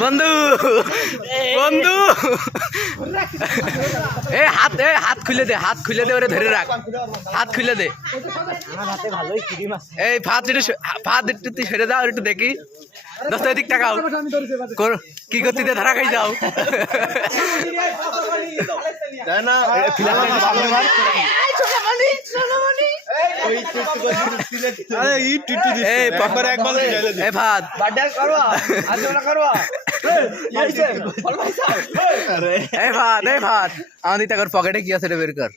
বন্ধু বন্ধু হাত খুলে দে, হাত খুলে দে, ওরে ধরে রাখ, হাত খুলে দে। এই ভাত একটু তুই সেরে দাও, একটু দেখি। দোস্ত এদিক টাকাও কি করতে ধরা খাই যাও। আমাদের পকেটে কি আছে রে, বের কর।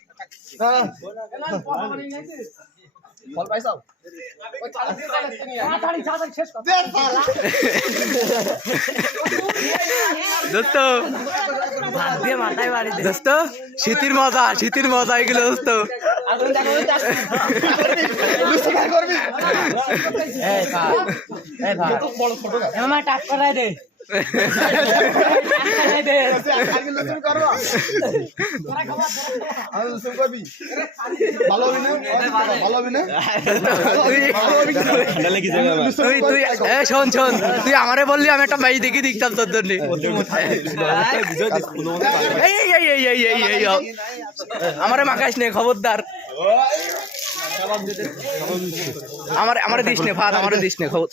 দোস্ত দোস্ত শীতের মজা, শীতের মজা এগুলো দোস্ত। টাক করাই দে, শোন শোন, তুই আমারে বললি, আমি একটা মাই দেখি দেখতাম তোর জন্য। আমারে মাখাইস নে, খবরদার। আমার দিস নে ভাত, আমার দিস নে খবর।